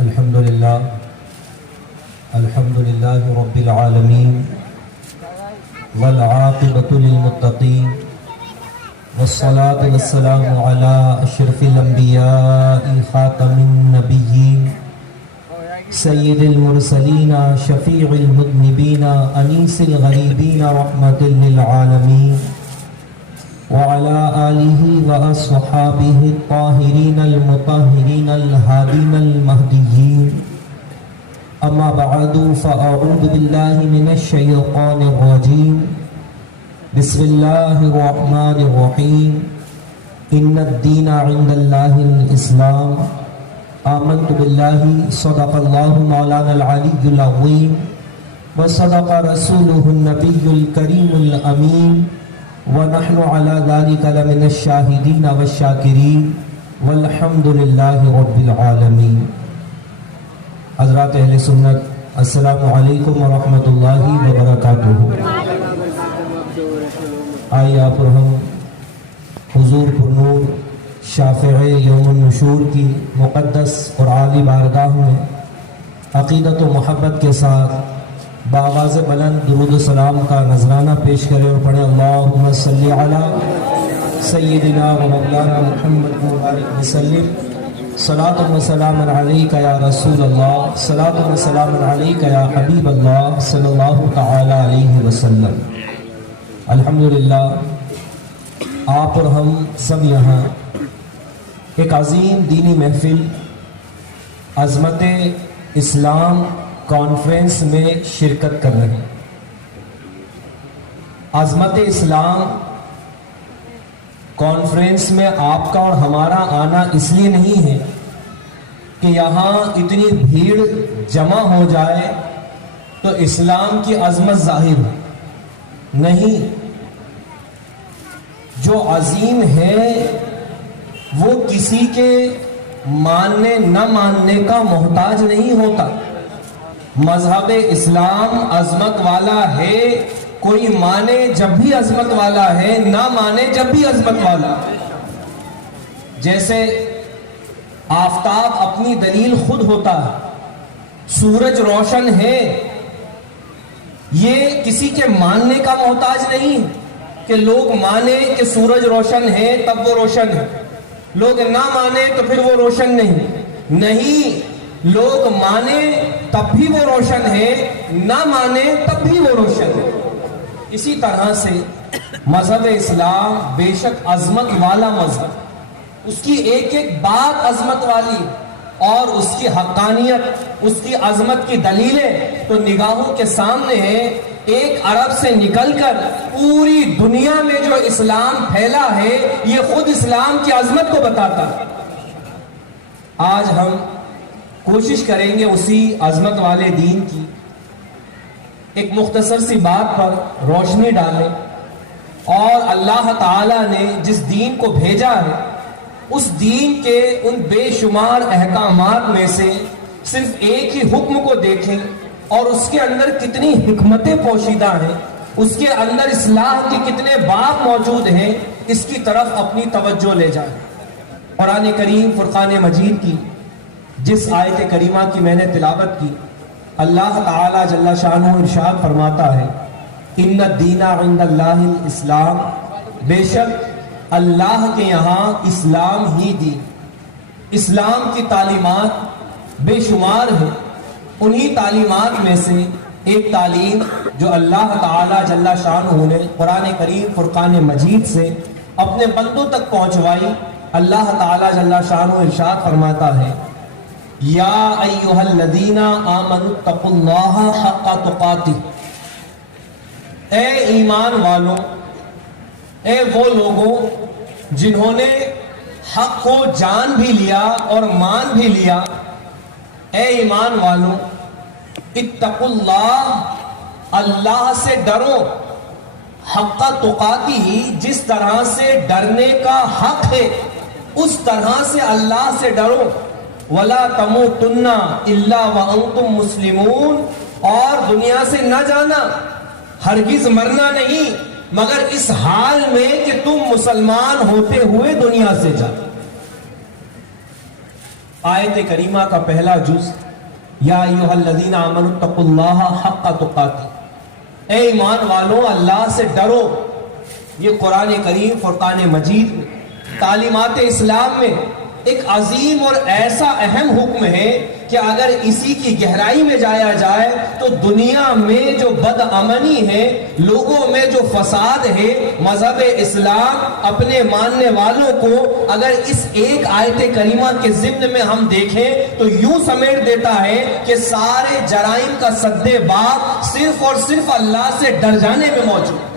الحمدللہ رب العالمین والعاقبۃ للمتقین والصلاة والسلام علی اشرف الانبیاء خاتم النبیین سید المرسلین شفیع المذنبین انیس الغریبین رحمۃ للعالمین وعلى آلہ واصحابہ الطاہرین المطہرین الہادین المہدیین اما بعد فاعوذ باللہ من الشیطان الرجیم بسم اللہ الرحمن الرحیم ان الدین عند اللہ الاسلام آمنت باللہ صدق اللہ مولانا العلی العظیم وصدق رسولہ النبی الکریم الامین وَنَحْنُ عَلَى ذَلِكَ لَمِنَ الشَّاهِدِينَ وَالشَّاكِرِينَ وَالْحَمْدُ لِلَّهِ رَبِّ الْعَالَمِينَ۔ حضرات اہل سنت، السلام علیکم ورحمۃ اللہ وبرکاتہ۔ آئیے آپ اور ہم حضور پرنور شافع یوم النشور کی مقدس اور عالی بارگاہ میں عقیدت و محبت کے ساتھ بآواز بلند درود و سلام کا نذرانہ پیش کرے اور پڑھیں اللہم صلی علی سیدنا و مولانا محمد مبارک وسلم صلاۃ و سلام علیک یا رسول اللہ صلاۃ و سلام علیک یا حبیب اللہ صلی اللہ تعالی علیہ وسلم۔ الحمدللہ آپ اور ہم سب یہاں ایک عظیم دینی محفل عظمت اسلام کانفرنس میں شرکت کر رہے ہیں۔ عظمت اسلام کانفرنس میں آپ کا اور ہمارا آنا اس لیے نہیں ہے کہ یہاں اتنی بھیڑ جمع ہو جائے تو اسلام کی عظمت ظاہر ہو، نہیں، جو عظیم ہے وہ کسی کے ماننے نہ ماننے کا محتاج نہیں ہوتا۔ مذہب اسلام عظمت والا ہے، کوئی مانے جب بھی عظمت والا ہے، نہ مانے جب بھی عظمت والا ہے۔ جیسے آفتاب اپنی دلیل خود ہوتا ہے، سورج روشن ہے، یہ کسی کے ماننے کا محتاج نہیں کہ لوگ مانے کہ سورج روشن ہے تب وہ روشن ہے، لوگ نہ مانے تو پھر وہ روشن نہیں، لوگ مانے تب بھی وہ روشن ہے، نہ مانے تب بھی وہ روشن ہے۔ اسی طرح سے مذہب اسلام بے شک عظمت والا مذہب، اس کی ایک ایک بات عظمت والی، اور اس کی حقانیت، اس کی عظمت کی دلیلیں تو نگاہوں کے سامنے ہیں۔ ایک عرب سے نکل کر پوری دنیا میں جو اسلام پھیلا ہے یہ خود اسلام کی عظمت کو بتاتا ہے۔ آج ہم کوشش کریں گے اسی عظمت والے دین کی ایک مختصر سی بات پر روشنی ڈالیں، اور اللہ تعالیٰ نے جس دین کو بھیجا ہے اس دین کے ان بے شمار احکامات میں سے صرف ایک ہی حکم کو دیکھیں اور اس کے اندر کتنی حکمتیں پوشیدہ ہیں، اس کے اندر اصلاح کے کتنے باب موجود ہیں، اس کی طرف اپنی توجہ لے جائیں۔ قرآن کریم فرقان مجید کی جس آیت کریمہ کی میں نے تلاوت کی، اللہ تعالی جل شانہ ارشاد فرماتا ہے ان الدین عند اللہ الاسلام، بے شک اللہ کے یہاں اسلام ہی دین۔ اسلام کی تعلیمات بے شمار ہیں، انہی تعلیمات میں سے ایک تعلیم جو اللہ تعالی جل شانہ نے قرآن کریم فرقان مجید سے اپنے بندوں تک پہنچوائی۔ اللہ تعالی جل شانہ ارشاد فرماتا ہے یا ایھا الذین آمنوا اتقوا اللہ حق تقاتہ، اے ایمان والوں، اے وہ لوگوں جنہوں نے حق کو جان بھی لیا اور مان بھی لیا، اے ایمان والوں اتقوا اللہ، اللہ سے ڈرو، حق تقاتہ، جس طرح سے ڈرنے کا حق ہے اس طرح سے اللہ سے ڈرو، وَلَا تَمُوتُنَّ إِلَّا وَأَنْتُمْ مُسْلِمُونَ، اور دنیا سے نہ جانا، ہرگز مرنا نہیں مگر اس حال میں کہ تم مسلمان ہوتے ہوئے دنیا سے جاؤ۔ آیت کریمہ کا پہلا جز، یا ایھا الذین آمنوا اتقوا اللہ حق تقاتہ، اے ایمان والو اللہ سے ڈرو۔ یہ قرآن کریم فرقان مجید میں، تعلیمات اسلام میں ایک عظیم اور ایسا اہم حکم ہے کہ اگر اسی کی گہرائی میں جایا جائے تو دنیا میں جو بد امنی ہے، لوگوں میں جو فساد ہے، مذہب اسلام اپنے ماننے والوں کو اگر اس ایک آیت کریمہ کے ضمن میں ہم دیکھیں تو یوں سمیٹ دیتا ہے کہ سارے جرائم کا سد باب صرف اور صرف اللہ سے ڈر جانے میں موجود ہے۔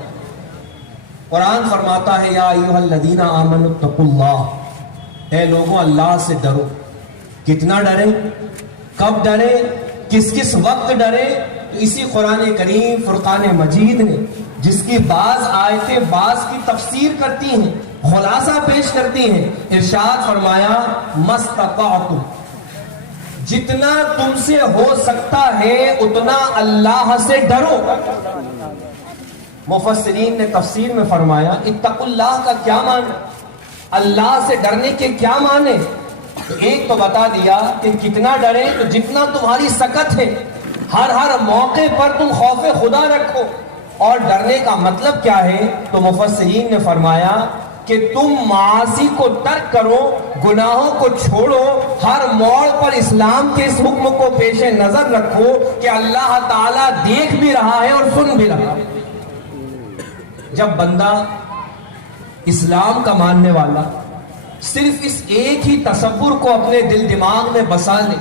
قرآن فرماتا ہے یا ایھا الذین آمنوا اتقوا اللہ، اے لوگوں اللہ سے ڈرو۔ کتنا ڈریں، کب ڈریں، کس کس وقت ڈریں؟ تو اسی قرآن کریم فرقان مجید نے جس کی بعض آیتیں بعض کی تفسیر کرتی ہیں، خلاصہ پیش کرتی ہیں، ارشاد فرمایا مستطعتم، جتنا تم سے ہو سکتا ہے اتنا اللہ سے ڈرو۔ مفسرین نے تفسیر میں فرمایا اتقوا اللہ کا کیا معنی، اللہ سے ڈرنے کے کیا معنی؟ تو ایک تو بتا دیا کہ کتنا ڈریں، تو جتنا تمہاری سکت ہے، ہر موقع پر تم خوف خدا رکھو۔ اور ڈرنے کا مطلب کیا ہے؟ تو مفسرین نے فرمایا کہ تم معاصی کو ترک کرو، گناہوں کو چھوڑو، ہر موڑ پر اسلام کے اس حکم کو پیش نظر رکھو کہ اللہ تعالیٰ دیکھ بھی رہا ہے اور سن بھی رہا ہے۔ جب بندہ اسلام کا ماننے والا صرف اس ایک ہی تصور کو اپنے دل دماغ میں بسا لے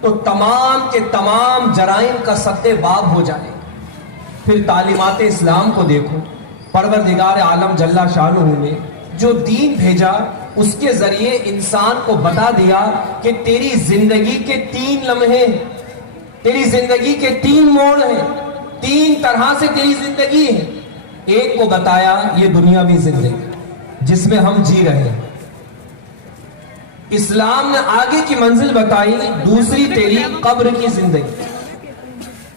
تو تمام کے تمام جرائم کا سد باب ہو جائے۔ پھر تعلیمات اسلام کو دیکھو، پروردگار عالم جل شانہ نے جو دین بھیجا اس کے ذریعے انسان کو بتا دیا کہ تیری زندگی کے 3 لمحے، تیری زندگی کے 3 موڑ ہیں، 3 طرح سے تیری زندگی ہے۔ ایک کو بتایا یہ دنیاوی زندگی جس میں ہم جی رہے ہیں، اسلام نے آگے کی منزل بتائی، دوسری تیری قبر کی زندگی،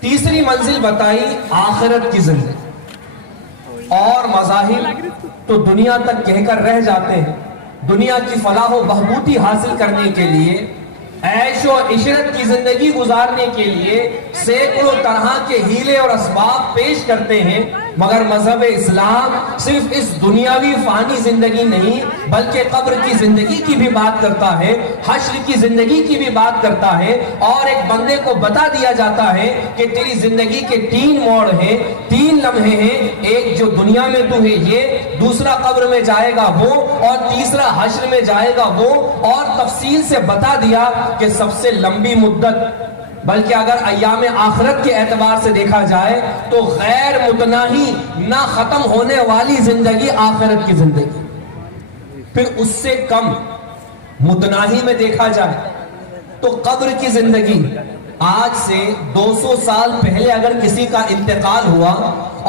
تیسری منزل بتائی آخرت کی زندگی۔ اور مذاہب تو دنیا تک کہہ کر رہ جاتے ہیں، دنیا کی فلاح و بہبودی حاصل کرنے کے لیے، عیش و عشرت کی زندگی گزارنے کے لیے سینکڑوں طرح کے ہیلے اور اسباب پیش کرتے ہیں، مگر مذہب اسلام صرف اس دنیاوی فانی زندگی نہیں بلکہ قبر کی زندگی کی بھی بات کرتا ہے، حشر کی زندگی کی بھی بات کرتا ہے، اور ایک بندے کو بتا دیا جاتا ہے کہ تیری زندگی کے 3 موڑ ہیں، 3 لمحے ہیں، ایک جو دنیا میں تو ہے یہ، دوسرا قبر میں جائے گا وہ، اور تیسرا حشر میں جائے گا وہ، اور تفصیل سے بتا دیا کہ سب سے لمبی مدت، بلکہ اگر ایام آخرت کے اعتبار سے دیکھا جائے تو غیر متناہی نہ ختم ہونے والی زندگی آخرت کی زندگی۔ پھر اس سے کم متناہی میں دیکھا جائے تو قبر کی زندگی۔ آج سے 200 سال پہلے اگر کسی کا انتقال ہوا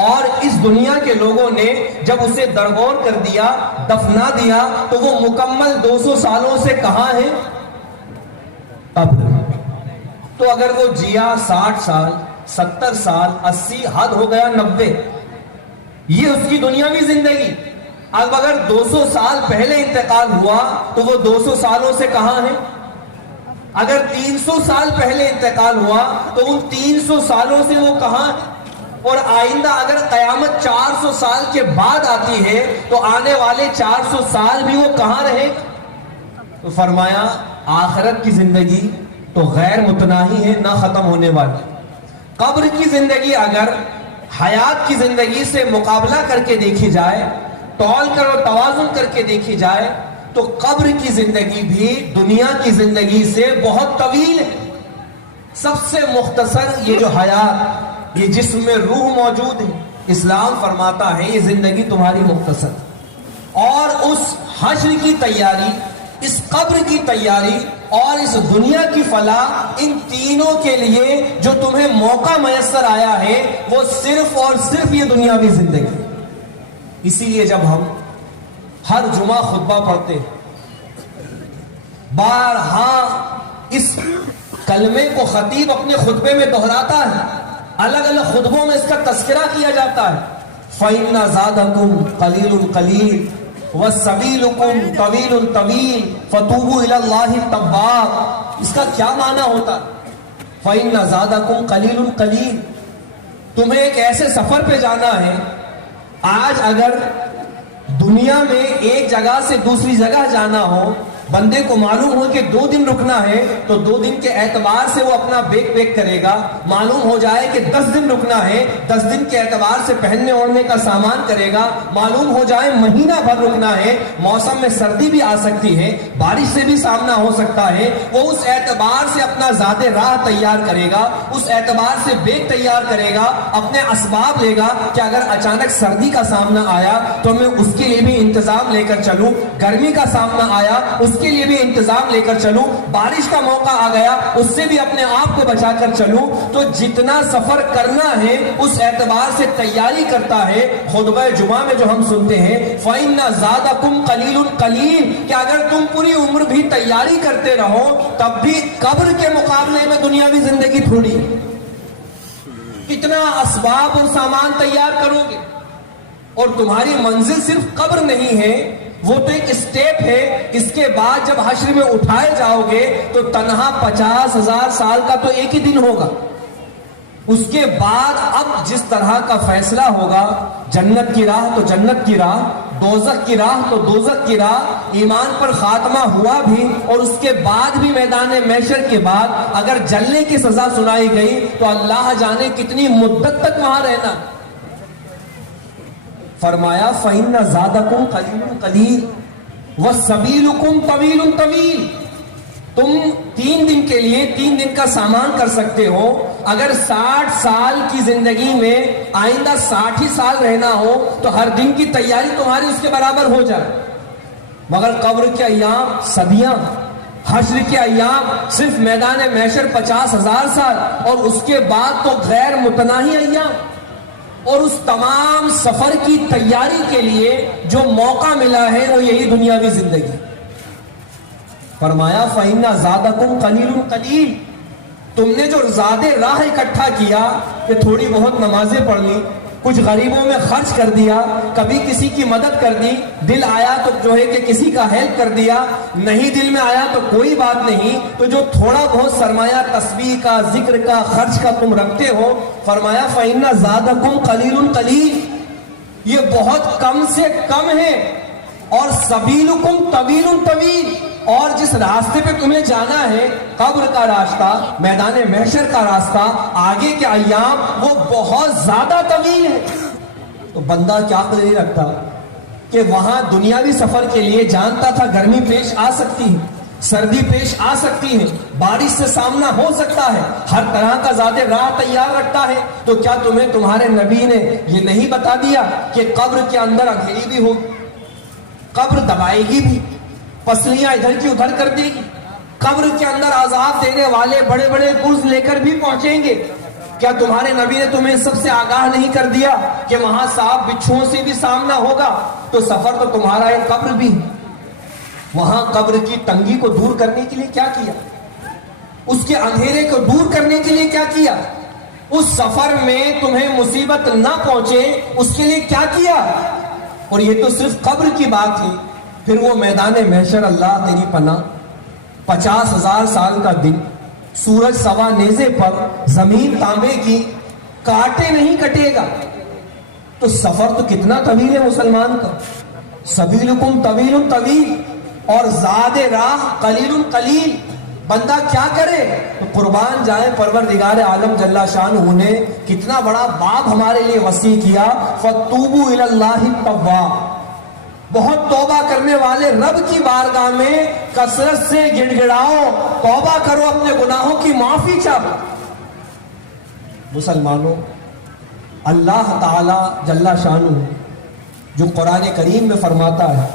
اور اس دنیا کے لوگوں نے جب اسے درگور کر دیا، دفنا دیا، تو وہ مکمل 200 سالوں سے کہاں ہے؟ قبر۔ تو اگر وہ جیا 60 سال، 70 سال، 80، حد ہو گیا 90، یہ اس کی دنیاوی زندگی۔ اب اگر 200 سال پہلے انتقال ہوا تو وہ 200 سالوں سے کہاں ہے؟ اگر 300 سال پہلے انتقال ہوا تو ان 300 سالوں سے وہ کہاں ہے؟ اور آئندہ اگر قیامت 400 سال کے بعد آتی ہے تو آنے والے 400 سال بھی وہ کہاں رہے؟ تو فرمایا آخرت کی زندگی تو غیر متناہی ہے، نہ ختم ہونے والی۔ قبر کی زندگی اگر حیات کی زندگی سے مقابلہ کر کے دیکھی جائے، تول کر اور توازن کر کے دیکھی جائے، تو قبر کی زندگی بھی دنیا کی زندگی سے بہت طویل ہے۔ سب سے مختصر یہ جو حیات، یہ جسم میں روح موجود ہے، اسلام فرماتا ہے یہ زندگی تمہاری مختصر، اور اس حشر کی تیاری، اس قبر کی تیاری اور اس دنیا کی فلاح، ان تینوں کے لیے جو تمہیں موقع میسر آیا ہے وہ صرف اور صرف یہ دنیاوی زندگی۔ اسی لیے جب ہم ہر جمعہ خطبہ پڑھتے بارہا اس کلمے کو خطیب اپنے خطبے میں دہراتا ہے، الگ الگ خطبوں میں اس کا تذکرہ کیا جاتا ہے، فَإِنَّ زَادَكُمْ قَلِيلٌ قَلِيلٌ، وَسَبِيلُكُمْ طَوِيلٌ طَوِيلٌ فَتُوبُوا إِلَى اللَّهِ التَّوَّابِ. اس کا کیا معنی ہوتا؟ فَإِنَّ زَادَكُمْ قَلِيلٌ قَلِيلٌ. تمہیں ایک ایسے سفر پہ جانا ہے. آج اگر دنیا میں ایک جگہ سے دوسری جگہ جانا ہو, بندے کو معلوم ہو کہ 2 دن رکنا ہے, تو 2 دن کے اعتبار سے وہ اپنا بیگ پیک کرے گا. معلوم ہو جائے کہ 10 دن رکنا ہے, 10 دن کے اعتبار سے پہننے اوڑھنے کا سامان کرے گا. معلوم ہو جائے مہینہ بھر رکنا ہے, موسم میں سردی بھی آ سکتی ہے, بارش سے بھی سامنا ہو سکتا ہے, وہ اس اعتبار سے اپنا زاد راہ تیار کرے گا, اس اعتبار سے بیگ تیار کرے گا, اپنے اسباب لے گا کہ اگر اچانک سردی کا سامنا آیا تو میں اس کے لیے بھی انتظام لے کر چلوں, گرمی کا سامنا آیا اس کے لیے بھی انتظام لے کر چلوں, بارش کا موقع آ گیا اس سے بھی اپنے آپ کو بچا کر چلوں. تو جتنا سفر کرنا ہے اس اعتبار سے تیاری کرتا ہے. خطبہ جمعہ میں جو ہم سنتے ہیں فَإِنَّ زَادَكُمْ قَلِيلٌ قَلِيلٌ, کہ اگر تم پوری عمر بھی تیاری کرتے رہو تب بھی قبر کے مقابلے میں دنیاوی زندگی تھوڑی. کتنا اسباب اور سامان تیار کرو گے, اور تمہاری منزل صرف قبر نہیں ہے, وہ تو ایک اسٹیپ ہے. اس کے بعد جب حشر میں اٹھائے جاؤ گے تو تنہا 50,000 سال کا تو ایک ہی دن ہوگا. اس کے بعد اب جس طرح کا فیصلہ ہوگا, جنت کی راہ تو جنت کی راہ, دوزخ کی راہ تو دوزخ کی راہ. ایمان پر خاتمہ ہوا بھی اور اس کے بعد بھی میدان محشر کے بعد اگر جلنے کی سزا سنائی گئی تو اللہ جانے کتنی مدت تک وہاں رہنا. فرمایا فَإِنَّ زَادَكُمْ قَلِيلٌ قَلِيلٌ وَسَبِيلُكُمْ طَوِيلٌ طَوِيلٌ. تم 3 دن کے لیے 3 دن کا سامان کر سکتے ہو. اگر 60 سال کی زندگی میں آئندہ 60 ہی سال رہنا ہو تو ہر دن کی تیاری تمہاری اس کے برابر ہو جائے. مگر قبر کے ایام صدیاں, حشر کے ایام صرف میدان محشر 50,000 سال, اور اس کے بعد تو غیر متناہی ایام. اور اس تمام سفر کی تیاری کے لیے جو موقع ملا ہے وہ یہی دنیاوی زندگی. فرمایا فَإِنَّ زَادَكُمْ قَلِيلٌ قَلِيلٌ. تم نے جو زاد راہ اکٹھا کیا کہ تھوڑی بہت نمازیں پڑھ لی, کچھ غریبوں میں خرچ کر دیا, کبھی کسی کی مدد کر دی, دل آیا تو جو ہے کہ کسی کا ہیلپ کر دیا, نہیں دل میں آیا تو کوئی بات نہیں. تو جو تھوڑا بہت سرمایہ تسبیح کا, ذکر کا, خرچ کا تم رکھتے ہو, فرمایا فَإِنَّ زَادَكُمْ قَلِيلٌ قَلِيلٌ, یہ بہت کم سے کم ہے. اور سبیلکم طویل طویل, اور جس راستے پہ تمہیں جانا ہے, قبر کا راستہ, میدان محشر کا راستہ, آگے کے ایام وہ بہت زیادہ طویل ہے. تو بندہ کیا عقل نہیں رکھتا کہ وہاں دنیاوی سفر کے لیے جانتا تھا گرمی پیش آ سکتی ہے, سردی پیش آ سکتی ہے, بارش سے سامنا ہو سکتا ہے, ہر طرح کا زاد راہ تیار رکھتا ہے. تو کیا تمہیں تمہارے نبی نے یہ نہیں بتا دیا کہ قبر کے اندر اندھیری بھی ہوگی, قبر دبائے گی بھی, پسلیاں ادھر کی ادھر کر دے گی, قبر کے اندر عذاب دینے والے بڑے بڑے گرز لے کر بھی پہنچیں گے. کیا تمہارے نبی نے تمہیں سب سے آگاہ نہیں کر دیا کہ وہاں سانپ بچھوؤں سے بھی سامنا ہوگا؟ تو سفر تو تمہارا ہے, قبر بھی. وہاں قبر کی تنگی کو دور کرنے کے لیے کیا کیا, اس کے اندھیرے کو دور کرنے کے لیے کیا کیا, اس سفر میں تمہیں مصیبت نہ پہنچے اس کے لیے کیا کیا. اور یہ تو صرف قبر کی بات ہے. پھر وہ میدان محشر, اللہ تیری پناہ, 50,000 سال کا دن, سورج سوا نیزے پر, زمین تانبے کی, کاٹے نہیں کٹے گا. تو سفر تو کتنا طویل ہے مسلمان کا. سبیلکم طویل طویل اور زاد راہ قلیل قلیل. بندہ کیا کرے؟ تو قربان جائیں پروردگار عالم جل شانہ نے کتنا بڑا باب ہمارے لیے وسیع کیا. فَتُوبُوا إِلَى اللَّهِ التَّوَّابِ, بہت توبہ کرنے والے رب کی بارگاہ میں کثرت سے گڑ گڑاؤ, توبہ کرو, اپنے گناہوں کی معافی چاہو. مسلمانوں, اللہ تعالی جل شانہ جو قرآن کریم میں فرماتا ہے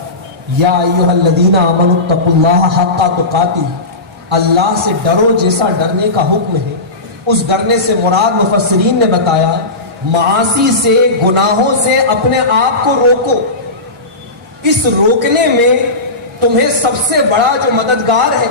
یا ایھا الذین آمنوا اتقوا اللہ حق تقاتہ, اللہ سے ڈرو جیسا ڈرنے کا حکم ہے. اس ڈرنے سے مراد مفسرین نے بتایا معاصی سے, گناہوں سے اپنے آپ کو روکو. اس روکنے میں تمہیں سب سے بڑا جو مددگار ہے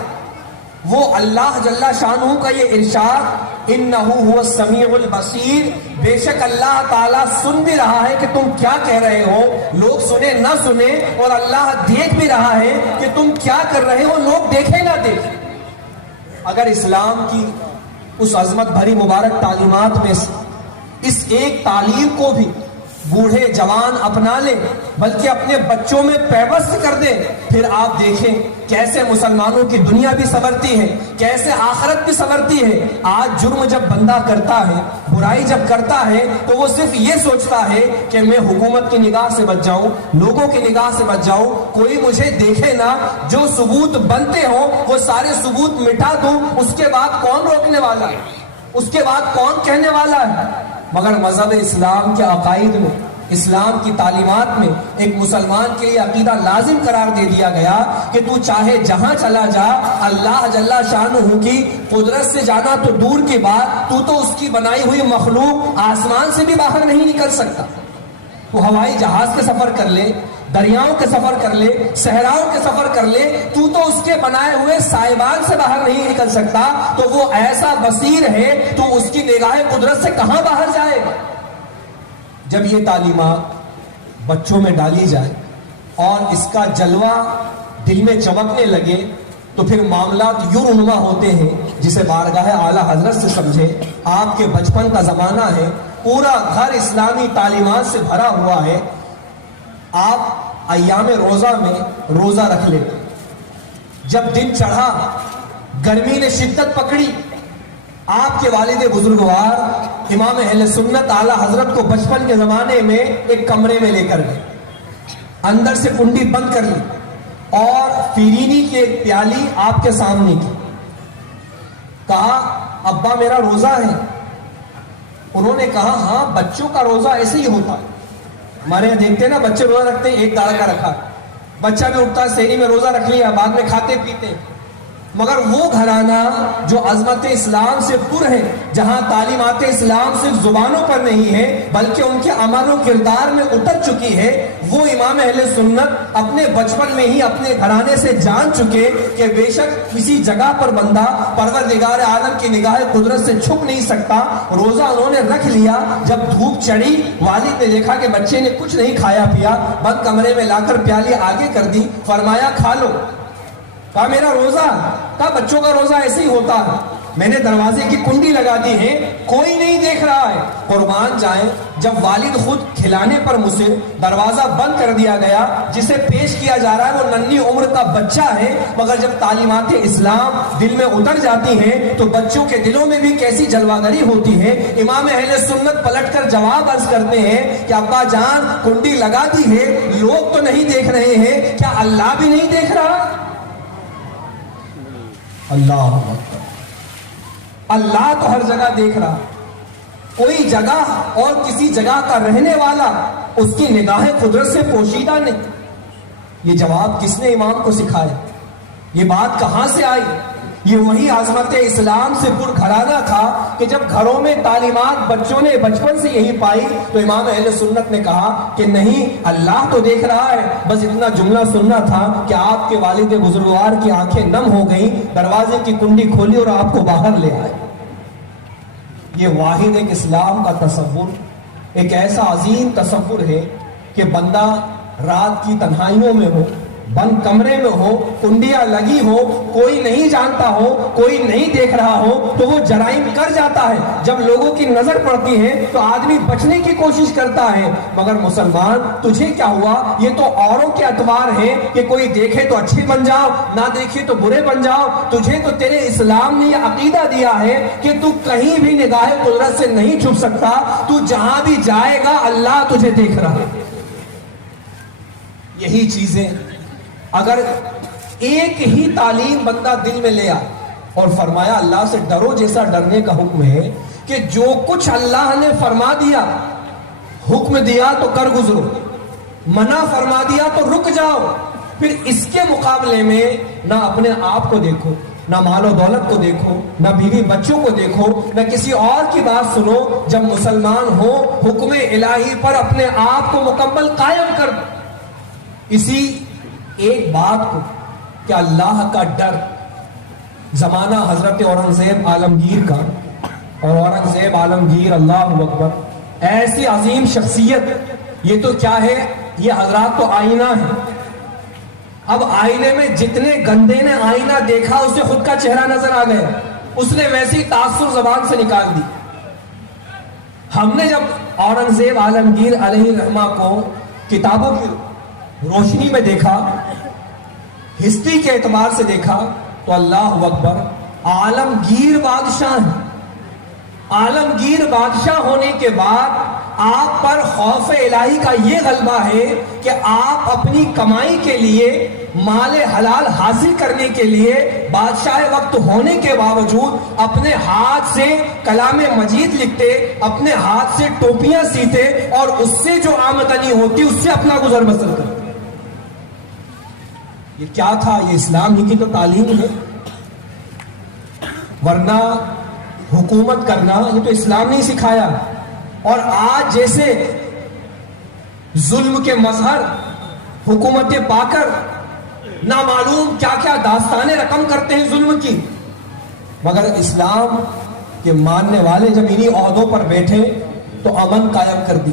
وہ اللہ جل شانہ کا یہ ارشاد انہ هو السمیع البصیر، بے شک اللہ تعالیٰ سن بھی رہا ہے کہ تم کیا کہہ رہے ہو، لوگ سنے نہ سنے، اور اللہ دیکھ بھی رہا ہے کہ تم کیا کر رہے ہو، لوگ دیکھیں نہ دیکھیں۔ اگر اسلام کی اس عظمت بھری مبارک تعلیمات میں سے اس ایک تعلیم کو بھی بوڑھے جوان اپنا لیں، بلکہ اپنے بچوں میں پیوست کر دیں، پھر آپ دیکھیں کیسے مسلمانوں کی دنیا بھی سنورتی ہے، کیسے آخرت بھی سنورتی ہے۔ آج جرم جب بندہ کرتا ہے، برائی جب کرتا ہے، تو وہ صرف یہ سوچتا ہے کہ میں حکومت کی نگاہ سے بچ جاؤں، لوگوں کی نگاہ سے بچ جاؤں، کوئی مجھے دیکھے نہ، جو ثبوت بنتے ہوں وہ سارے ثبوت مٹا دوں، اس کے بعد کون روکنے والا ہے، اس کے بعد کون کہنے والا ہے۔ مگر مذہب اسلام کے عقائد میں، اسلام کی تعلیمات میں ایک مسلمان کے لیے عقیدہ لازم قرار دے دیا گیا کہ تو چاہے جہاں چلا جا، اللہ جل شانہ کی قدرت سے جانا تو دور کی بات، تو اس کی بنائی ہوئی مخلوق آسمان سے بھی باہر نہیں نکل سکتا۔ وہ ہوائی جہاز کے سفر کر لے، دریاؤں کے سفر کر لے، صحراؤں کے سفر کر لے، تو اس کے بنائے ہوئے سائبان سے باہر نہیں نکل سکتا، تو وہ ایسا بصیر ہے تو اس کی نگاہ قدرت سے کہاں باہر جائے گا۔ جب یہ تعلیمات بچوں میں ڈالی جائے اور اس کا جلوہ دل میں چمکنے لگے تو پھر معاملات یوں رونما ہوتے ہیں جسے بارگاہ اعلیٰ حضرت سے سمجھے۔ آپ کے بچپن کا زمانہ ہے، پورا گھر اسلامی تعلیمات سے بھرا ہوا ہے، آپ ایام روزہ میں روزہ رکھ لیتے، جب دن چڑھا، گرمی نے شدت پکڑی، آپ کے والد بزرگوار امام اہل سنت اعلیٰ حضرت کو بچپن کے زمانے میں ایک کمرے میں لے کر گئے، اندر سے کنڈی بند کر لی اور فیرینی کی ایک پیالی آپ کے سامنے کی، کہا ابا میرا روزہ ہے۔ انہوں نے کہا ہاں بچوں کا روزہ ایسے ہی ہوتا ہے، ہمارے یہاں دیکھتے ہیں نا بچے روزہ رکھتے ہیں، ایک داڑھ کا رکھا، بچہ بھی اٹھتا ہے سحری میں روزہ رکھ لیا، بعد میں کھاتے پیتے۔ مگر وہ گھرانہ جو عظمت اسلام سے پر ہے، جہاں تعلیمات اسلام صرف زبانوں پر نہیں ہے بلکہ ان کے عمل و کردار میں اتر چکی ہے، وہ امام اہل سنت اپنے بچپن میں ہی اپنے گھرانے سے جان چکے کہ بے شک کسی جگہ پر بندہ پروردگار عالم کی نگاہ قدرت سے چھپ نہیں سکتا۔ روزہ انہوں نے رکھ لیا، جب دھوپ چڑھی والد نے دیکھا کہ بچے نے کچھ نہیں کھایا پیا، بند کمرے میں لا کر پیالی آگے کر دی، فرمایا کھا لو۔ کہا میرا روزہ، کہا بچوں کا روزہ ایسے ہی ہوتا ہے، میں نے دروازے کی کنڈی لگا دی ہے، کوئی نہیں دیکھ رہا ہے۔ قربان جائیں، جب والد خود کھلانے پر مصر، دروازہ بند کر دیا گیا، جسے پیش کیا جا رہا ہے وہ ننھی عمر کا بچہ ہے، مگر جب تعلیمات اسلام دل میں اتر جاتی ہیں تو بچوں کے دلوں میں بھی کیسی جلوہ گری ہوتی ہے۔ امام اہل سنت پلٹ کر جواب عرض کرتے ہیں کہ ابا جان کنڈی لگا دی ہے، لوگ تو نہیں دیکھ رہے ہیں، کیا اللہ بھی نہیں دیکھ رہا؟ اللہ اکبر، اللہ تو ہر جگہ دیکھ رہا، کوئی جگہ اور کسی جگہ کا رہنے والا اس کی نگاہ قدرت سے پوشیدہ نہیں۔ یہ جواب کس نے امام کو سکھایا؟ یہ بات کہاں سے آئی؟ یہ وہی عظمت اسلام سے پر گھرانہ تھا کہ جب گھروں میں تعلیمات بچوں نے بچپن سے یہی پائی تو امام اہل سنت نے کہا کہ نہیں، اللہ تو دیکھ رہا ہے۔ بس اتنا جملہ سننا تھا کہ آپ کے والد بزرگوار کی آنکھیں نم ہو گئیں، دروازے کی کنڈی کھولی اور آپ کو باہر لے آئے۔ یہ واحد ایک اسلام کا تصور، ایک ایسا عظیم تصور ہے کہ بندہ رات کی تنہائیوں میں ہو، بند کمرے میں ہو، کنڈیاں لگی ہو، کوئی نہیں جانتا ہو، کوئی نہیں دیکھ رہا ہو تو وہ جرائم کر جاتا ہے۔ جب لوگوں کی نظر پڑتی ہے تو آدمی بچنے کی کوشش کرتا ہے، مگر مسلمان تجھے کیا ہوا؟ یہ تو اوروں کے اعتبار ہے کہ کوئی دیکھے تو اچھے بن جاؤ، نہ دیکھے تو برے بن جاؤ۔ تجھے تو تیرے اسلام نے یہ عقیدہ دیا ہے کہ تو کہیں بھی نگاہ قدرت سے نہیں چھپ سکتا، تو جہاں بھی جائے گا اللہ تجھے دیکھ رہا ہے۔ یہی چیزیں اگر ایک ہی تعلیم بندہ دل میں لے آئے، اور فرمایا اللہ سے ڈرو جیسا ڈرنے کا حکم ہے کہ جو کچھ اللہ نے فرما دیا، حکم دیا تو کر گزرو، منع فرما دیا تو رک جاؤ، پھر اس کے مقابلے میں نہ اپنے آپ کو دیکھو، نہ مال و دولت کو دیکھو، نہ بیوی بچوں کو دیکھو، نہ کسی اور کی بات سنو۔ جب مسلمان ہو حکم الہی پر اپنے آپ کو مکمل قائم کر دو۔ اسی ایک بات کو کہ اللہ کا ڈر، زمانہ حضرت اورنگزیب عالمگیر کا، اور اورنگزیب عالمگیر اللہ اکبر ایسی عظیم شخصیت، یہ تو کیا ہے، یہ حضرات تو آئینہ ہے. اب آئینے میں جتنے گندے نے آئینہ دیکھا اسے خود کا چہرہ نظر آ گیا، اس نے ویسی تاثر زبان سے نکال دی. ہم نے جب اورنگزیب عالمگیر علیہ الرحمہ کو کتابوں کی روشنی میں دیکھا، ہسٹری کے اعتبار سے دیکھا، تو اللہ اکبر، عالمگیر بادشاہ ہیں. عالمگیر بادشاہ ہونے کے بعد آپ پر خوف الہی کا یہ غلبہ ہے کہ آپ اپنی کمائی کے لیے، مال حلال حاصل کرنے کے لیے، بادشاہ وقت ہونے کے باوجود اپنے ہاتھ سے کلام مجید لکھتے، اپنے ہاتھ سے ٹوپیاں سیتے، اور اس سے جو آمدنی ہوتی اس سے اپنا گزر بسر کرتے. یہ کیا تھا؟ یہ اسلام ہی کی تو تعلیم ہے. ورنہ حکومت کرنا یہ تو اسلام نے سکھایا. اور آج جیسے ظلم کے مظہر حکومتیں پا کر نامعلوم کیا کیا داستانیں رقم کرتے ہیں ظلم کی، مگر اسلام کے ماننے والے جب انہی عہدوں پر بیٹھے تو امن قائم کر دی.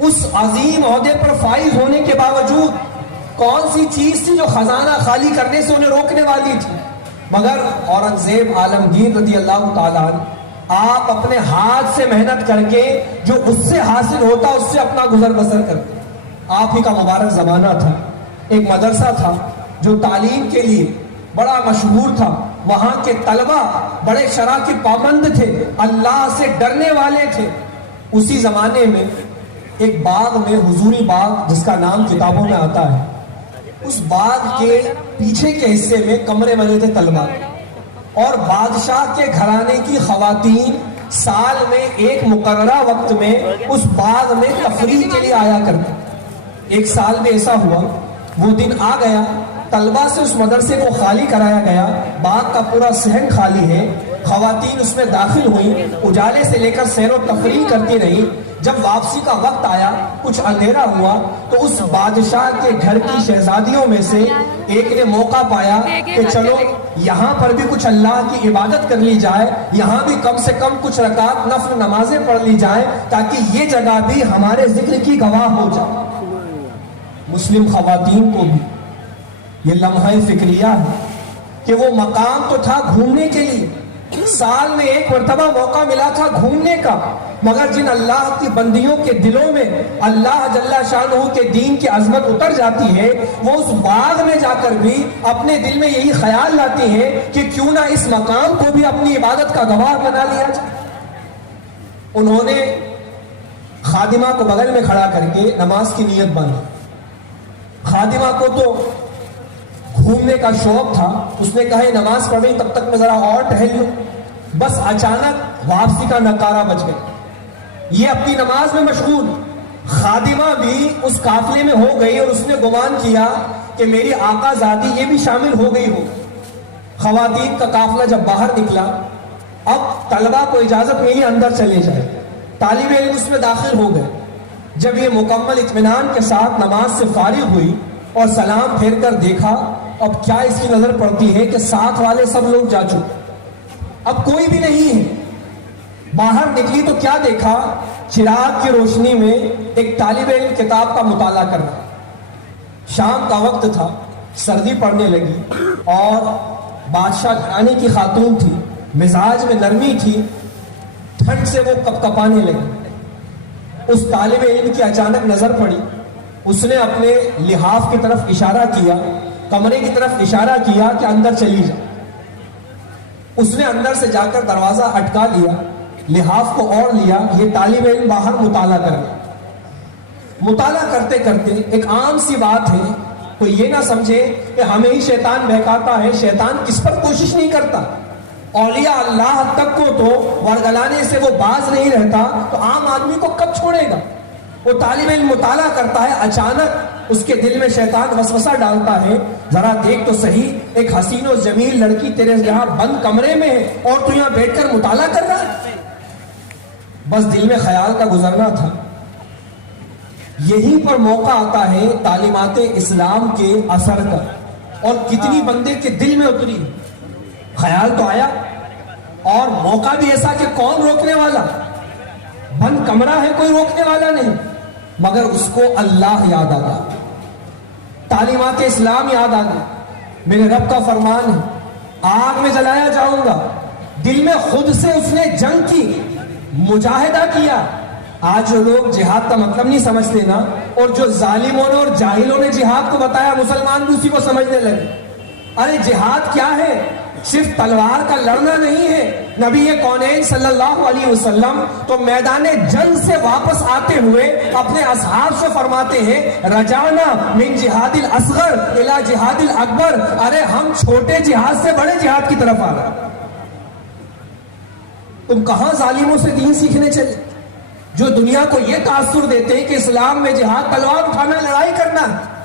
اس عظیم عہدے پر فائز ہونے کے باوجود کون سی چیز تھی جو خزانہ خالی کرنے سے انہیں روکنے والی تھی؟ مگر اورنگزیب عالمگیر رضی اللہ تعالیٰ عنہ، آپ اپنے ہاتھ سے محنت کر کے جو اس سے حاصل ہوتا اس سے اپنا گزر بسر کرتے. آپ ہی کا مبارک زمانہ تھا، ایک مدرسہ تھا جو تعلیم کے لیے بڑا مشہور تھا. وہاں کے طلبہ بڑے شرع کے پابند تھے، اللہ سے ڈرنے والے تھے. اسی زمانے میں ایک باغ میں، حضوری باغ جس کا نام کتابوں میں آتا ہے، اس باغ کے پیچھے کے حصے میں کمرے بنے تھے طلبہ. اور بادشاہ کے گھرانے کی خواتین سال میں ایک مقررہ وقت میں اس باغ میں تفریح کے لیے آیا کرتے. ایک سال میں ایسا ہوا، وہ دن آ گیا، طلبہ سے اس مدرسے کو خالی کرایا گیا، باغ کا پورا صحن خالی ہے، خواتین اس میں داخل ہوئیں، اجالے سے لے کر سیر و تفریح کرتی رہی. جب واپسی کا وقت آیا، کچھ اندھیرا ہوا، تو اس بادشاہ کے گھر کی شہزادیوں میں سے ایک نے موقع پایا کہ چلو یہاں پر بھی کچھ اللہ کی عبادت کر لی جائے، یہاں بھی کم سے کم کچھ رکعت نفل نمازیں پڑھ لی جائیں، تاکہ یہ جگہ بھی ہمارے ذکر کی گواہ ہو جائے. مسلم خواتین کو بھی یہ لمحہ فکریہ ہے کہ وہ مقام تو تھا گھومنے کے لیے، سال میں ایک مرتبہ موقع ملا تھا گھومنے کا، مگر جن اللہ کی بندیوں کے دلوں میں اللہ جل شانہ کے دین کی عظمت اتر جاتی ہے، وہ اس باغ میں جا کر بھی اپنے دل میں یہی خیال لاتی ہے کہ کیوں نہ اس مقام کو بھی اپنی عبادت کا گواہ بنا لیا جائے. انہوں نے خادمہ کو بغل میں کھڑا کر کے نماز کی نیت باندھی. خادمہ کو تو گھومنے کا شوق تھا، اس نے کہا نماز پڑھ رہی تب تک میں ذرا اور ٹہل لوں. بس اچانک واپسی کا نکارہ بج گیا، یہ اپنی نماز میں مشغول. خادمہ بھی اس قافلے میں ہو گئی اور اس نے گمان کیا کہ میری آقا زادی یہ بھی شامل ہو گئی ہو. خواتین کا قافلہ جب باہر نکلا، اب طلبہ کو اجازت ملی اندر چلے جائے، طالب علم اس میں داخل ہو گئے. جب یہ مکمل اطمینان کے ساتھ نماز سے فارغ ہوئی اور سلام پھیر کر دیکھا، اب کیا اس کی نظر پڑتی ہے کہ ساتھ والے سب لوگ جا چکے، اب کوئی بھی نہیں ہے. باہر نکلی تو کیا دیکھا، چراغ کی روشنی میں ایک طالب علم کتاب کا مطالعہ کر رہا. شام کا وقت تھا، سردی پڑنے لگی، اور بادشاہ گھرانے کی خاتون تھی، مزاج میں نرمی تھی، ٹھنڈ سے وہ کپکپانے لگی. اس طالب علم کی اچانک نظر پڑی، اس نے اپنے لحاف کی طرف اشارہ کیا، کمرے کی طرف اشارہ کیا کہ اندر چلی جا. اس نے اندر سے جا کر دروازہ اٹکا لیا، لحاف کو اوڑھ لیا. یہ طالب علم باہر مطالعہ کر رہا. مطالعہ کرتے کرتے ایک عام سی بات ہے، کوئی یہ نہ سمجھے کہ ہمیں ہی شیطان بہکاتا ہے. شیطان کس پر کوشش نہیں کرتا، اولیاء اللہ تک کو تو ورگلانے سے وہ باز نہیں رہتا، تو عام آدمی کو کب چھوڑے گا. وہ طالب علم مطالعہ کرتا ہے، اچانک اس کے دل میں شیطان وسوسہ ڈالتا ہے، ذرا دیکھ تو صحیح، ایک حسین و جمیل لڑکی تیرے یہاں بند کمرے میں ہے اور تو یہاں بیٹھ کر مطالعہ کر رہا ہے. بس دل میں خیال کا گزرنا تھا. یہیں پر موقع آتا ہے تعلیمات اسلام کے اثر کا، اور کتنی بندے کے دل میں اتری. خیال تو آیا، اور موقع بھی ایسا کہ کون روکنے والا، بند کمرہ ہے، کوئی روکنے والا نہیں، مگر اس کو اللہ یاد آتا، تعلیمات اسلام یاد آ گئی، میرے رب کا فرمان ہے آگ میں جلایا جاؤں گا، دل میں خود سے اس نے جنگ کی، مجاہدہ کیا۔ آج جو لوگ جہاد کا مطلب نہیں سمجھتے نا، اور جو ظالموں نے اور جاہلوں نے جہاد کو بتایا، مسلمان بھی اسی کو سمجھنے لگے۔ ارے جہاد کیا ہے؟ صرف تلوار کا لڑنا نہیں ہے۔ نبی کونین صلی اللہ علیہ وسلم تو میدان جنگ سے واپس آتے ہوئے اپنے اصحاب سے فرماتے ہیں، رجعنا من جہاد الاصغر الی جہاد الاکبر، ارے ہم چھوٹے جہاد سے بڑے جہاد کی طرف آ رہے۔ تم کہاں ظالموں سے دین سیکھنے چلے جو دنیا کو یہ تاثر دیتے ہیں کہ اسلام میں جہاد تلوار اٹھانا، لڑائی کرنا ہے؟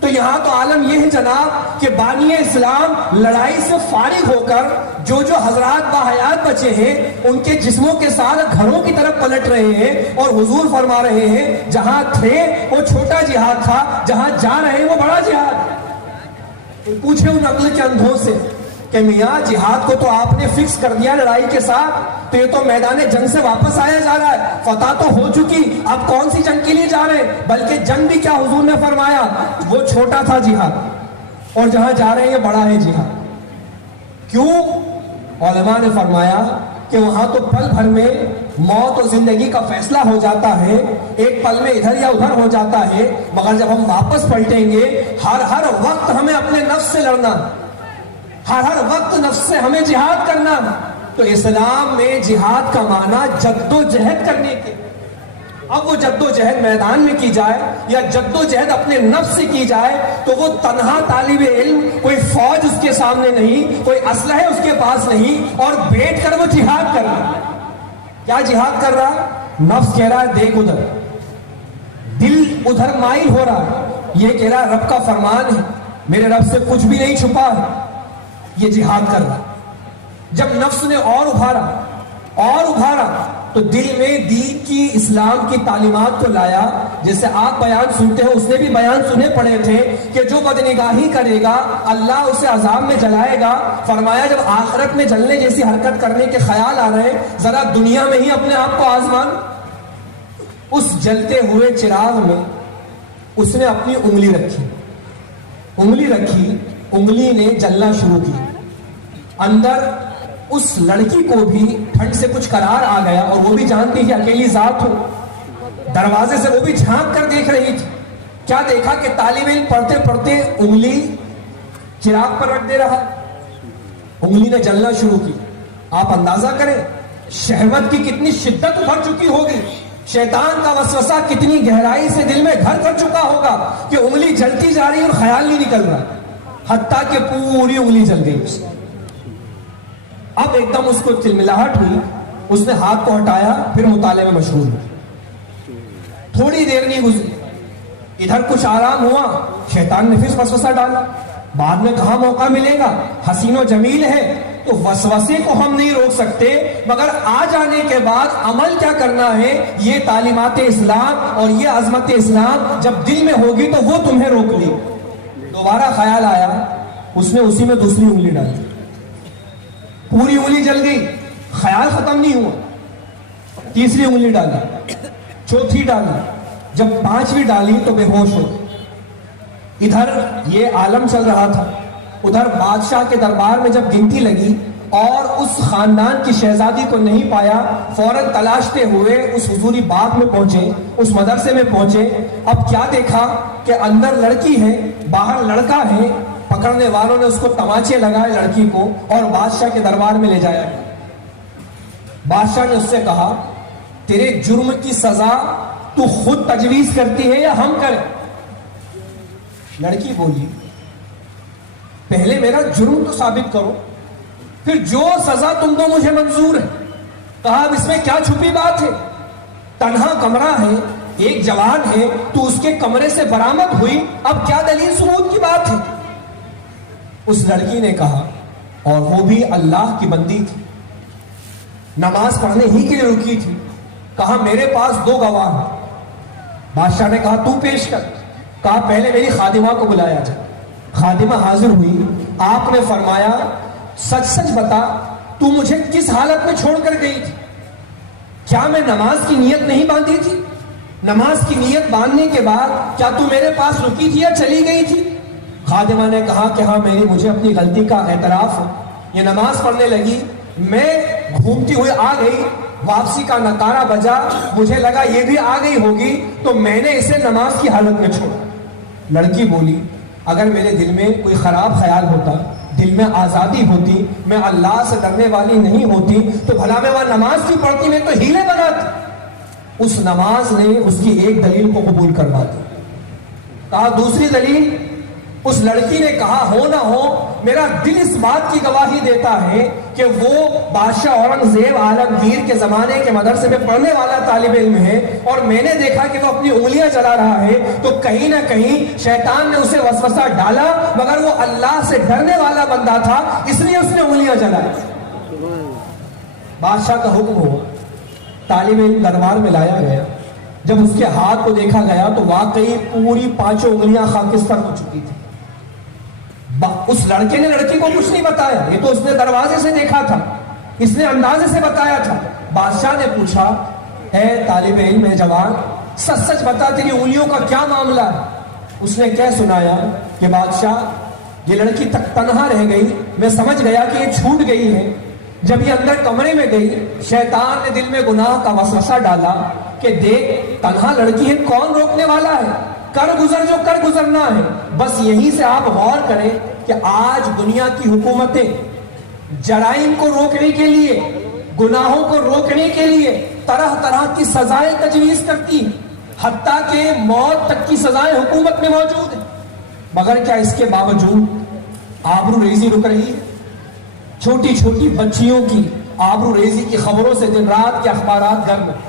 تو یہاں تو عالم یہ ہے جناب کہ بانی اسلام لڑائی سے فارغ ہو کر جو حضرات باحیات بچے ہیں ان کے جسموں کے ساتھ گھروں کی طرف پلٹ رہے ہیں، اور حضور فرما رہے ہیں جہاں تھے وہ چھوٹا جہاد تھا، جہاں جا رہے ہیں وہ بڑا جہاد۔ پوچھے ان عقل کے اندھوں سے کہ میاں جہاد کو تو آپ نے فکس کر دیا لڑائی کے ساتھ، تو یہ تو میدان جنگ سے واپس آیا جا رہا ہے، فتح تو ہو چکی، اب کون سی جنگ کے لیے جا رہے ہیں؟ بلکہ جنگ بھی کیا حضور نے فرمایا، وہ چھوٹا تھا جہاد، اور جہاں جا رہے ہیں یہ بڑا ہے جہاد۔ کیوں؟ علماء نے فرمایا کہ وہاں تو پل بھر میں موت اور زندگی کا فیصلہ ہو جاتا ہے، ایک پل میں ادھر یا ادھر ہو جاتا ہے، مگر جب ہم واپس پلٹیں گے ہر وقت ہمیں اپنے نفس سے لڑنا، ہر وقت نفس سے ہمیں جہاد کرنا۔ تو اسلام میں جہاد کا معنی جد و جہد کرنے کے۔ اب وہ جد و جہد میدان میں کی جائے یا جد و جہد اپنے نفس سے کی جائے، تو وہ تنہا طالب علم، کوئی فوج اس کے سامنے نہیں، کوئی اسلحہ اس کے پاس نہیں، اور بیٹھ کر وہ جہاد کر رہا۔ کیا جہاد کر رہا؟ نفس کہہ رہا ہے دیکھ ادھر، دل ادھر مائل ہو رہا ہے، یہ کہہ رہا ہے رب کا فرمان ہے، میرے رب سے کچھ بھی نہیں چھپا ہے، یہ جہاد کر رہا۔ جب نفس نے اور ابھارا تو دل میں دین کی، اسلام کی تعلیمات کو لایا۔ جیسے آپ بیان سنتے ہو، اس نے بھی بیان سنے پڑے تھے کہ جو بدنگاہی کرے گا اللہ اسے عذاب میں جلائے گا۔ فرمایا جب آخرت میں جلنے جیسی حرکت کرنے کے خیال آ رہے ہیں، ذرا دنیا میں ہی اپنے آپ کو آزمان۔ اس جلتے ہوئے چراغ میں اس نے اپنی انگلی رکھی، انگلی نے جلنا شروع کی۔ اندر اس لڑکی کو بھی ٹھنڈ سے کچھ قرار آ گیا، اور وہ بھی جانتی کہ اکیلی ذات ہو، دروازے سے وہ بھی جھانک کر دیکھ رہی تھی۔ کیا دیکھا کہ طالب علم پڑھتے پڑھتے انگلی چراغ پر رکھ دے رہا، انگلی نے جلنا شروع کی۔ آپ اندازہ کریں شہوت کی کتنی شدت ابھر چکی ہوگی، شیطان کا وسوسہ کتنی گہرائی سے دل میں گھر کر چکا ہوگا کہ انگلی جلتی جا رہی اور خیال نہیں نکل رہا، حتیٰ کہ پوری انگلی جل گئی اس کی۔ اب ایک دم اس کو تلملاہٹ ہوئی، اس نے ہاتھ کو ہٹایا، پھر مطالعے میں مشغول ہوئی۔ تھوڑی دیر نہیں گزری، ادھر کچھ آرام ہوا، شیطان نے پھر وسوسہ ڈالا۔ بعد میں کہاں موقع ملے گا، حسین و جمیل ہے، تو وسوسے کو ہم نہیں روک سکتے، مگر آ جانے کے بعد عمل کیا کرنا ہے، یہ تعلیمات اسلام اور یہ عظمت اسلام جب دل میں ہوگی تو وہ تمہیں روک لی۔ دوبارہ خیال آیا، اس نے اسی میں دوسری انگلی ڈالی، پوری انگلی جل گئی، خیال ختم نہیں ہوا۔ تیسری انگلی ڈالی، چوتھی ڈالی، جب پانچویں ڈالی تو بے ہوش ہو۔ ادھر یہ عالم چل رہا تھا، ادھر بادشاہ کے دربار میں جب گنتی لگی اور اس خاندان کی شہزادی کو نہیں پایا، فوراً تلاشتے ہوئے اس حضوری باغ میں پہنچے، اس مدرسے میں پہنچے۔ اب کیا دیکھا کہ اندر لڑکی ہے، باہر لڑکا ہے، پکڑنے والوں نے اس کو تماچے لگائے لڑکی کو، اور بادشاہ کے دربار میں لے جایا گیا۔ بادشاہ نے اس سے کہا تیرے جرم کی سزا تو خود تجویز کرتی ہے یا ہم کریں؟ لڑکی بولی پہلے میرا جرم تو ثابت کرو، پھر جو سزا تم کو مجھے منظور ہے۔ کہا اب اس میں کیا چھپی بات ہے، تنہا کمرہ ہے، ایک جوان ہے، تو اس کے کمرے سے برآمد ہوئی، اب کیا دلیل ثبوت کی بات ہے؟ اس لڑکی نے کہا، اور وہ بھی اللہ کی بندی تھی، نماز پڑھنے ہی کے لیے رکی تھی، کہا میرے پاس 2 گواہ ہیں۔ بادشاہ نے کہا تو پیش کر۔ کہا پہلے میری خادمہ کو بلایا جائے۔ خادمہ حاضر ہوئی، آپ نے فرمایا سچ سچ بتا تو مجھے کس حالت میں چھوڑ کر گئی تھی؟ کیا میں نماز کی نیت نہیں باندھی تھی؟ نماز کی نیت باندھنے کے بعد کیا تو میرے پاس رکی تھی یا چلی گئی تھی؟ خادمہ نے کہا کہ ہاں مجھے اپنی غلطی کا اعتراف ہے. یہ نماز پڑھنے لگی, میں گھومتی ہوئی آ گئی, واپسی کا نکارہ بجا, مجھے لگا یہ بھی آ گئی ہوگی تو میں نے اسے نماز کی حالت میں چھوڑا. لڑکی بولی اگر میرے دل میں کوئی خراب خیال ہوتا, دل میں آزادی ہوتی, میں اللہ سے ڈرنے والی نہیں ہوتی تو بھلا میں وہاں نماز کیوں پڑھتی؟ میں تو ہیلے بناتی. اس نماز نے اس کی ایک دلیل کو قبول کروا دی. کہا دوسری دلیل, اس لڑکی نے کہا ہو نہ ہو میرا دل اس بات کی گواہی دیتا ہے کہ وہ بادشاہ اورنگزیب عالمگیر کے زمانے کے مدرسے میں پڑھنے والا طالب علم ہے, اور میں نے دیکھا کہ وہ اپنی انگلیاں جلا رہا ہے, تو کہیں نہ کہیں شیطان نے اسے وسوسہ ڈالا, مگر وہ اللہ سے ڈرنے والا بندہ تھا اس لیے اس نے انگلیاں جلائی. بادشاہ کا حکم ہوا, طالب علم دربار میں لایا گیا. جب اس کے ہاتھ کو دیکھا گیا تو واقعی پوری 5 انگلیاں خاکستر ہو چکی تھی. اس لڑکے نے لڑکی کو کچھ نہیں بتایا, یہ تو اس نے دروازے سے دیکھا تھا, اس نے اندازے سے بتایا تھا. بادشاہ نے پوچھا اے طالب علم, اے جوان, سچ سچ بتا تیری انگلیوں کا کیا معاملہ ہے؟ اس نے کہہ سنایا کہ بادشاہ یہ لڑکی تک تنہا رہ گئی, میں سمجھ گیا کہ یہ چھوٹ گئی ہے. جب یہ اندر کمرے میں گئی, شیطان نے دل میں گناہ کا وسوسہ ڈالا کہ دیکھ تنہا لڑکی ہے, کون روکنے والا ہے, کر گزر جو کر گزرنا ہے. بس یہیں سے آپ غور کریں کہ آج دنیا کی حکومتیں جرائم کو روکنے کے لیے, گناہوں کو روکنے کے لیے طرح طرح کی سزائیں تجویز کرتی, حتیٰ کہ موت تک کی سزائیں حکومت میں موجود ہیں. مگر کیا اس کے باوجود آبرو ریزی رک رہی ہے؟ چھوٹی چھوٹی بچیوں کی آبرو ریزی کی خبروں سے دن رات کے اخبارات گرم ہیں.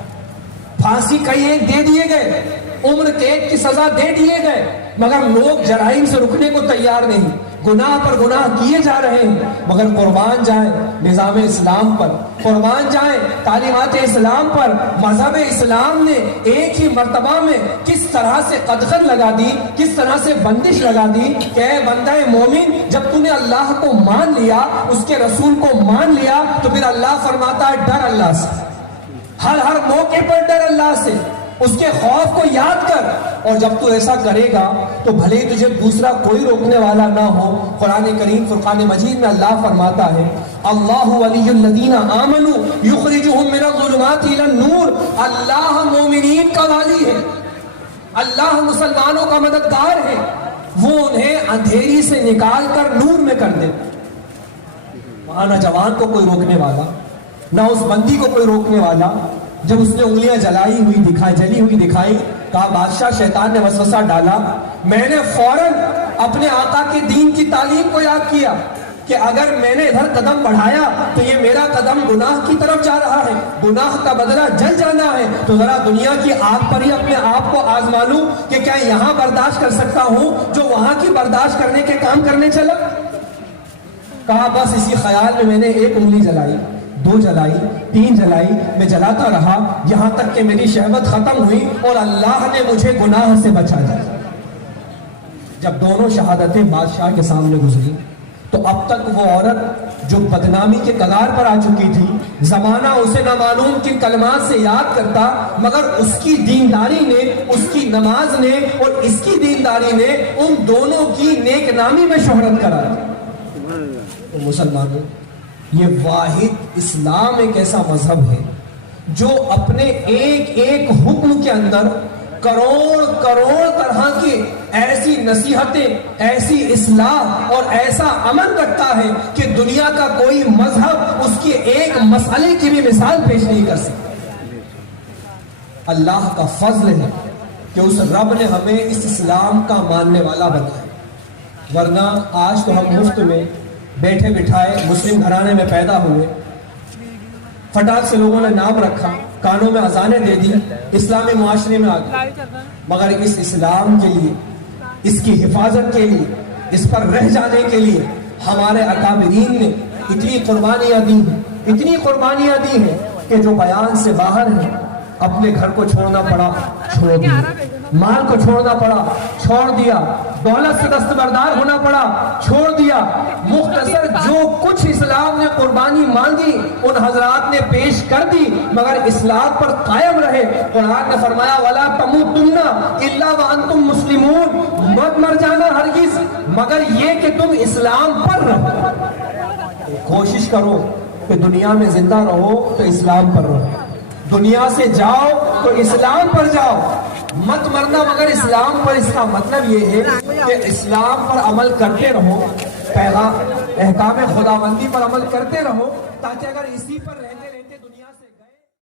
پھانسی کئی ایک دے دیے گئے, عمر قید کی سزا دے دیے گئے, مگر لوگ جرائم سے رکنے کو تیار نہیں, گناہ پر گناہ کیے جا رہے ہیں. مگر قربان جائیں نظام اسلام پر, قربان جائیں تعلیمات اسلام پر. مذہب اسلام نے ایک ہی مرتبہ میں کس طرح سے قدغن لگا دی, کس طرح سے بندش لگا دی کہ اے بندہ مومن, جب تو نے اللہ کو مان لیا, اس کے رسول کو مان لیا, تو پھر اللہ فرماتا ہے ڈر اللہ سے, ہر موقع پر ڈر اللہ سے, اس کے خوف کو یاد کر. اور جب تو ایسا کرے گا تو بھلے تجھے دوسرا کوئی روکنے والا نہ ہو. قرآن کریم فرقان مجید میں اللہ فرماتا ہے اللہ ولی الذین آمنوا یخرجہم من الظلمات الی النور. اللہ مومنین کا والی ہے, اللہ مسلمانوں کا مددگار ہے, وہ انہیں اندھیری سے نکال کر نور میں کر دے. وہاں نہ جوان کو کوئی روکنے والا, نہ اس بندی کو کوئی روکنے والا. جب اس نے انگلیاں جلی ہوئی دکھائی, کہا بادشاہ شیطان نے وسوسہ ڈالا. میں نے فوراً اپنے آقا کے دین کی تعلیم کو یاد کیا کہ اگر میں نے ادھر قدم بڑھایا تو یہ میرا قدم گناہ کی طرف جا رہا ہے, گناہ کا بدلہ جل جانا ہے. تو ذرا دنیا کی آگ پر ہی اپنے آپ کو آزما لوں کہ کیا یہاں برداشت کر سکتا ہوں جو وہاں کی برداشت کرنے کے کام کرنے چلا. کہا بس اسی خیال میں نے ایک انگلی جلائی, 2 جلائی, 3 جلائی, میں جلاتا رہا یہاں تک کہ میری شہوت ختم ہوئی اور اللہ نے مجھے گناہ سے بچا دیا. جب دونوں شہادتیں بادشاہ کے سامنے گزری تو اب تک وہ عورت جو بدنامی کے کگار پر آ چکی تھی, زمانہ اسے نامعلوم کن کلمات سے یاد کرتا, مگر اس کی دینداری نے, اس کی نماز نے اور اس کی دینداری نے ان دونوں کی نیک نامی میں شہرت کرا دی. مسلمانوں, یہ واحد اسلام ایک ایسا مذہب ہے جو اپنے ایک ایک حکم کے اندر کروڑ طرح کی ایسی نصیحتیں, ایسی اصلاح اور ایسا امن رکھتا ہے کہ دنیا کا کوئی مذہب اس کے ایک مسئلے کی بھی مثال پیش نہیں کر سکتا. اللہ کا فضل ہے کہ اس رب نے ہمیں اس اسلام کا ماننے والا بنایا, ورنہ آج تو ہم مفت میں بیٹھے بٹھائے مسلم گھرانے میں پیدا ہوئے, فٹاک سے لوگوں نے نام رکھا, کانوں میں اذانیں دے دی, اسلامی معاشرے میں آ گئے, مگر اس اسلام کے لیے, اس کی حفاظت کے لیے, اس پر رہ جانے کے لیے ہمارے اکابرین نے اتنی قربانیاں دی ہیں, اتنی قربانیاں دی ہیں کہ جو بیان سے باہر ہیں, اپنے گھر کو چھوڑنا پڑا چھوڑ دیا, مال کو چھوڑنا پڑا چھوڑ دیا, دولت سے دستبردار ہونا پڑا، چھوڑ دیا. مختصر جو کچھ اسلام نے قربانی مانگی ان حضرات نے پیش کر دی، مگر اسلام پر قائم رہے. قرآن نے فرمایا وَلَا تَمُوتُنَّ إِلَّا وَأَنْتُمْ مُسْلِمُونَ، مت مر جانا ہرگز مگر یہ کہ تم اسلام پر رہو. کوشش کرو کہ دنیا میں زندہ رہو تو اسلام پر رہو، دنیا سے جاؤ تو اسلام پر جاؤ، مت مرنا مگر اسلام پر. اس کا مطلب یہ ہے کہ اسلام پر عمل کرتے رہو، پیغام احکام خداوندی پر عمل کرتے رہو، تاکہ اگر اسی پر رہتے